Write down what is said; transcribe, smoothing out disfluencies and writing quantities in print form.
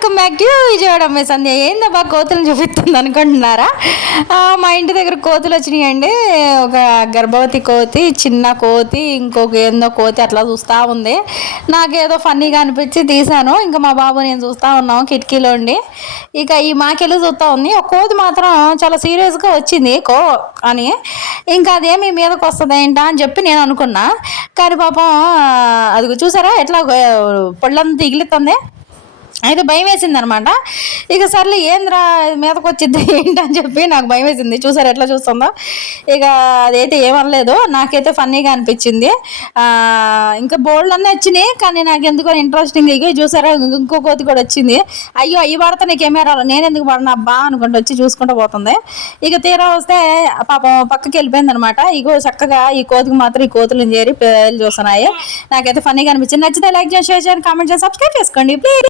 Welcome back to Vijayawada అమ్మాయి సంధ్య. ఏందబ్బా కోతులను చూపిస్తుంది అనుకుంటున్నారా? మా ఇంటి దగ్గర కోతులు వచ్చినాయండి. ఒక గర్భవతి కోతి, చిన్న కోతి, ఇంకొక ఏందో కోతి అట్లా చూస్తూ ఉంది. నాకేదో ఫన్నీగా అనిపించి తీశాను. ఇంకా మా బాబు నేను చూస్తూ ఉన్నాము కిటికీలో ఉండి. ఇక ఈ మాకెళ్ళి చూస్తూ ఉంది. ఒక కోతి మాత్రం చాలా సీరియస్గా వచ్చింది అని. ఇంకా అదేమి మీదకి వస్తుంది ఏంటా అని చెప్పి నేను అనుకున్నా. కానీ పాపం అది చూసారా ఎట్లా పళ్ళంతా ఎగిలితుంది. అయితే భయం వేసింది అనమాట. ఇక సర్లే ఏంద్రా మీదకి వచ్చింది ఏంటని చెప్పి నాకు భయం వేసింది. చూసారు ఎట్లా చూస్తుందో. ఇక అదైతే ఏమనలేదు. నాకైతే ఫన్నీగా అనిపించింది. ఇంకా బోల్డ్ అన్నీ వచ్చినాయి, కానీ నాకు ఎందుకో ఇంట్రెస్టింగ్. ఇక చూసారా ఇంకో కోతి కూడా వచ్చింది. అయ్యో అవి పడతాయి కెమెరాలో, నేను ఎందుకు పడినా అబ్బా అనుకుంటూ వచ్చి చూసుకుంటూ పోతుంది. ఇక తీరా వస్తే పాపం పక్కకి వెళ్ళిపోయింది అనమాట. ఇగో చక్కగా ఈ కోతికి మాత్రం ఈ కోతులను చేరి పేర్లు చూస్తున్నాయి. నాకైతే ఫన్నీగా అనిపించింది. నచ్చితే లైక్ చేయండి, షేర్ చేయండి, కామెంట్ చేయండి, సబ్స్క్రైబ్ చేసుకోండి ప్లీజ్.